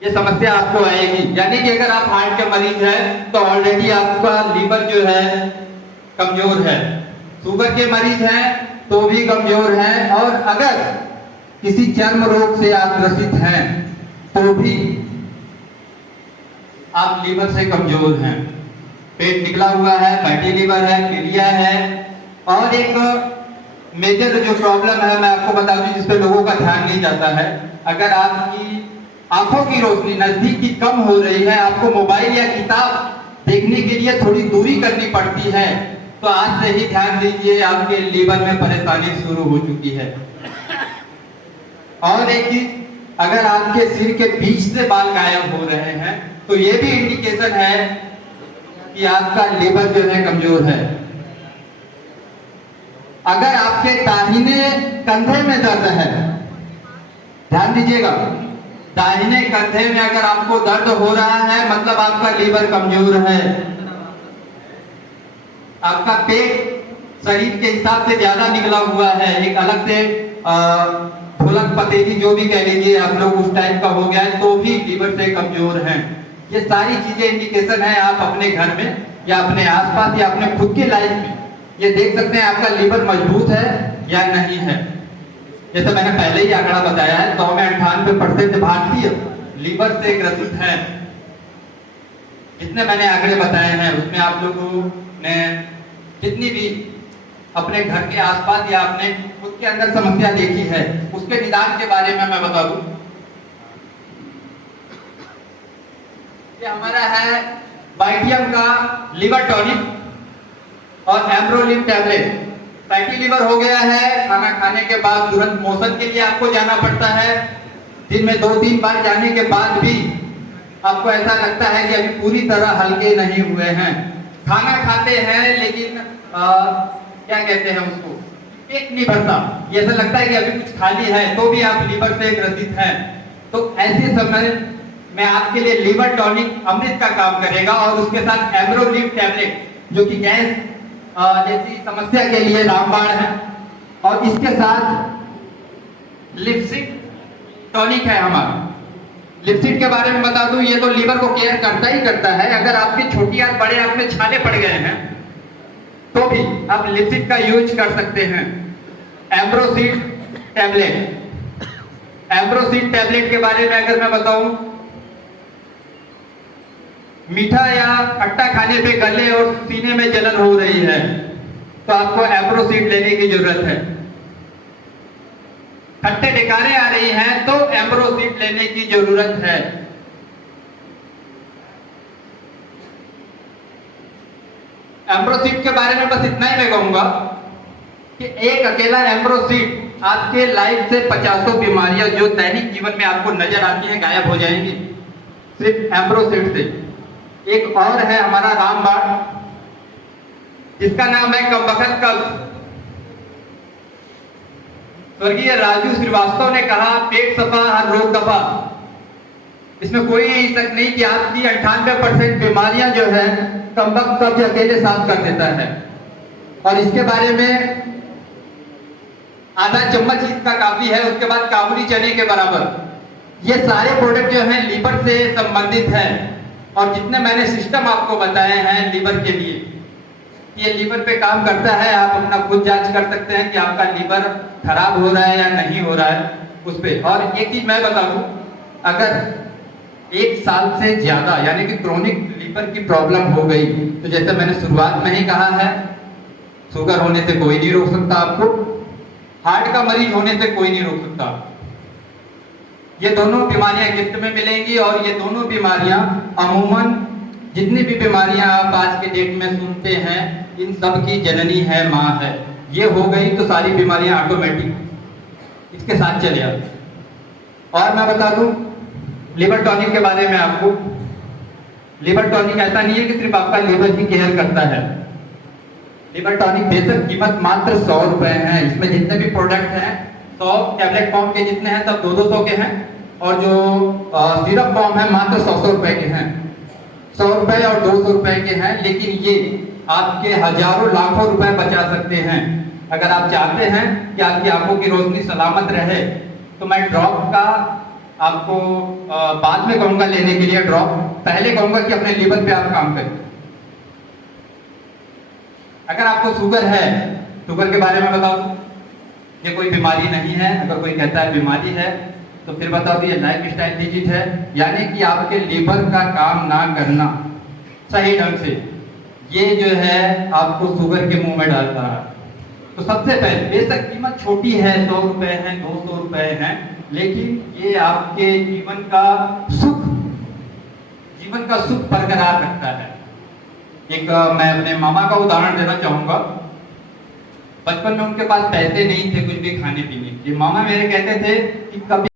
ये समस्या आपको आएगी। यानी कि अगर आप हार्ट के मरीज हैं तो ऑलरेडी आपका लीवर जो है कमजोर है, शुगर के मरीज हैं तो भी कमजोर हैं, और अगर किसी चर्म रोग से आप ग्रसित हैं तो भी आप लीवर से कमजोर हैं। पेट निकला हुआ है, फैटी लीवर है, पीलिया है, और एक मेजर जो प्रॉब्लम है मैं आपको बता दूं जिस पे लोगों का ध्यान नहीं जाता है, अगर आपकी आंखों की रोशनी नजदीक की कम हो रही है, आपको मोबाइल या किताब देखने के लिए थोड़ी दूरी करनी पड़ती है, तो आज से ही ध्यान दीजिए आपके लीवर में परेशानी शुरू हो चुकी है। और एक चीज, अगर आपके सिर के बीच से बाल गायब हो रहे हैं तो ये भी इंडिकेशन है कि आपका लीवर जो है कमजोर है। अगर आपके दाहिने कंधे में दर्द है, ध्यान दीजिएगा, दाहिने कंधे में अगर आपको दर्द हो रहा है मतलब आपका लीवर कमजोर है। आपका पेट शरीर के हिसाब से ज्यादा निकला हुआ है, एक अलग से ढोलक पतेली जो भी कह लीजिए आप लोग, उस टाइप का हो गया है, तो भी लीवर से कमजोर हैं। ये सारी चीजें इंडिकेशन है। आप अपने घर में या अपने आसपास या अपने खुद की लाइफ में ये देख सकते हैं आपका लीवर मजबूत है या नहीं है। जैसे मैंने पहले ही आंकड़ा बताया है, 100 में 98% भारतीय लीवर से ग्रसित हैं। जितने मैंने आंकड़े बताए हैं उसमें आप लोगों ने जितनी भी अपने घर के आसपास या अपने खुद के अंदर समस्या देखी है उसके निदान के बारे में मैं बता दूं। ये हमारा है वाइटियम का लिवर टॉनिक और एम्ब्रोलिन टैबलेट। फैटी लिवर हो गया है, खाना खाने के बाद तुरंत मोशन के लिए आपको जाना पड़ता है, दिन में 2-3 बार जाने के बाद भी आपको ऐसा लगता है कि अभी पूरी तरह हल्के नहीं हुए हैं। खाना खाते हैं लेकिन क्या कहते हैं उसको, पेट नहीं भरता, ये ऐसा लगता है कि अभी कुछ खाली है, तो भी आप लीवर से ग्रसित हैं। तो ऐसे समय में आपके लिए लिवर टॉनिक अमृत का काम करेगा, और उसके साथ एम्ब्रोलिन टैबलेट जो कि गैस जैसी समस्या के लिए रामबाण है, और इसके साथ लिपसिट टॉनिक है हमारा। लिपसिट के बारे में बता दूं, ये तो लीवर को केयर करता ही करता है। अगर आपकी छोटी आंत बड़े आंत में छाले पड़ गए हैं तो भी आप लिपसिट का यूज कर सकते हैं। एम्ब्रोसिड टैबलेट, एम्ब्रोसिड टैबलेट के बारे में अगर मैं बताऊं, मीठा या खट्टा खाने पे गले और सीने में जलन हो रही है तो आपको एम्ब्रोसिड लेने की जरूरत है। खट्टे डकारें आ रही हैं तो एम्ब्रोसिड लेने की जरूरत है। एम्ब्रोसिड के बारे में बस इतना ही मैं कहूंगा कि एक अकेला एम्ब्रोसिड आपके लाइफ से 50 बीमारियां जो दैनिक जीवन में आपको नजर आती हैं गायब हो जाएंगी सिर्फ एम्ब्रोसिड से। एक और है हमारा रामबाण, जिसका नाम है कमबख्त कब्ज। स्वर्गीय राजू श्रीवास्तव ने कहा, पेट सफा हर रोग दफा। इसमें कोई शक नहीं कि आपकी 98% बीमारियां जो है कमबख्त कब्ज अकेले साफ कर देता है। और इसके बारे में आधा चम्मच इसका काफी है, उसके बाद काबुली चने के बराबर। ये सारे प्रोडक्ट जो हैं लीवर से संबंधित हैं, और जितने मैंने सिस्टम आपको बताए हैं लीवर के लिए, ये लीवर पे काम करता है। आप अपना खुद जांच कर सकते हैं कि आपका लीवर खराब हो रहा है या नहीं हो रहा है उस पे। और एक चीज मैं बता दूं, अगर 1 साल से ज्यादा यानी कि क्रोनिक लीवर की प्रॉब्लम हो गई तो जैसे मैंने शुरुआत में ही कहा है, शुगर होने से कोई नहीं रोक सकता आपको, हार्ट का मरीज होने से कोई नहीं रोक सकता। ये दोनों बीमारियां गिफ्ट में मिलेंगी, और ये दोनों बीमारियां अमूमन जितनी भी बीमारियां आप आज के डेट में सुनते हैं इन सब की जननी है माँ है। ये हो गई तो सारी बीमारियां ऑटोमेटिक इसके साथ चले आती। और मैं बता दूं लिवर टॉनिक के बारे में आपको, लिवर टॉनिक ऐसा नहीं है कि सिर्फ आपका लिवर ही केयर करता है। लिवर टॉनिक बेशक कीमत मात्र 100 रुपए है। इसमें जितने भी प्रोडक्ट हैं 100 टैबलेट फॉर्म के जितने हैं सब 200 के हैं, और जो सिरप फॉर्म है मात्र 100 रुपए के हैं। 100 रुपए और 200 रुपए के हैं, लेकिन ये आपके हजारों लाखों रुपए बचा सकते हैं। अगर आप चाहते हैं कि आपकी आंखों की रोशनी सलामत रहे तो मैं ड्रॉप का आपको बाद में कहूंगा लेने के लिए ड्रॉप, पहले कहूंगा कि अपने लीवर पे आप काम करें। अगर आपको शुगर है, शुगर के बारे में बताओ, ये कोई बीमारी नहीं है। अगर कोई कहता है बीमारी है तो फिर बताओ ये लाइफ स्टाइल डिजीज है, यानी कि आपके लीवर का काम ना करना सही ढंग से, ये जो है आपको शुगर के मुंह में डालता है। तो सबसे पहले बेशक कीमत छोटी है, 100 रुपए है, 200 रुपए है, लेकिन ये आपके जीवन का सुख बरकरार रखता है। एक मैं अपने मामा का उदाहरण देना चाहूंगा। बचपन में उनके पास पैसे नहीं थे कुछ भी खाने पीने के। मामा मेरे कहते थे कि कभी